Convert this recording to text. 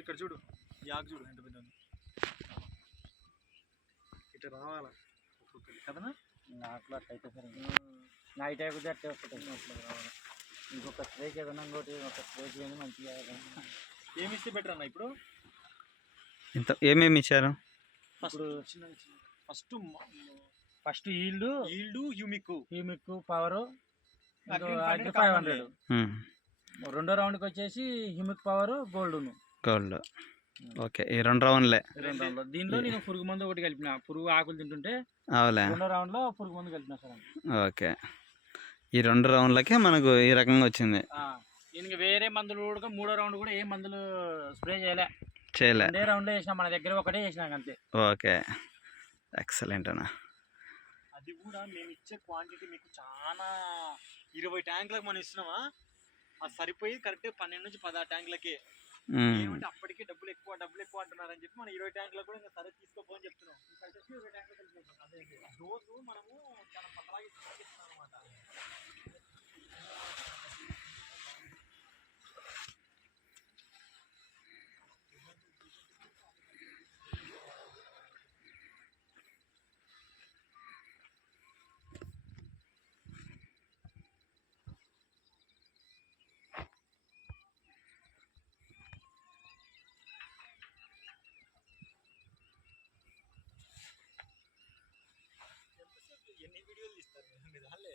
ఇక్కడ చూడు, యాక్ చూడు ఎంత పెద్ద ఇట్లా రావాలా కదనా. నాకు అట్లయితే సరే నైట్ అయిపోతే అట్టే వస్తుంది. రావాలి ఇంకొక స్ప్రే ఏదన్నా ఇంకోటి ఒక స్ప్రే చేయండి మంచిగా. ఏమి ఇస్తే బెటర్ అన్న ఇప్పుడు? ఇంత ఏమేమి ఇచ్చారు? ఇప్పుడు ఫస్ట్ ఈల్డ్ హ్యూమిక్ పవర్ 500. రెండో రౌండ్కి వచ్చేసి హ్యూమిక్ పవర్ గోల్డ్. ఓకే, ఈ 2 రౌండ్లే. దీనిలో నేను పురుగు మందు ఒకటి కలిపిన, పురుగు ఆకులు తింటుంటే అవులే. రెండో రౌండ్ లో పురుగు మందు కలిపిన సార్. ఓకే, ఈ 2 రౌండ్లకే మనకు ఈ రకంగా వచ్చింది. దీనికి వేరే మందులు కూడా మూడో రౌండ్ కూడా ఏ మందులు స్ప్రే చేయలే. రెండే రౌండ్ లో చేసినా, మన దగ్గర ఒకటే చేసినాక అంతే. ఓకే, ఎక్సలెంట్ అన్న. అది కూడా మేము ఇచ్చే క్వాంటిటీ మీకు చాలా 20 ట్యాంకులకు మనం ఇస్తున్నామా, అది సరిపోయి కరెక్ట్ 12 నుంచి 16 ట్యాంకులకి. ఏమంటే అప్పటికే డబ్బులు ఎక్కువ అంటున్నారని చెప్పి మనం 20 ట్యాంకులకు కూడా ఇంకా సరే తీసుకోపోని చెప్తున్నాం. 20 ట్యాంకులకు అదే డోసు మనము చాలా పతలాగా ఇస్తున్నాం అనమాట. ఎన్ని వీడియోలు తీస్తారు మీ దానిలో?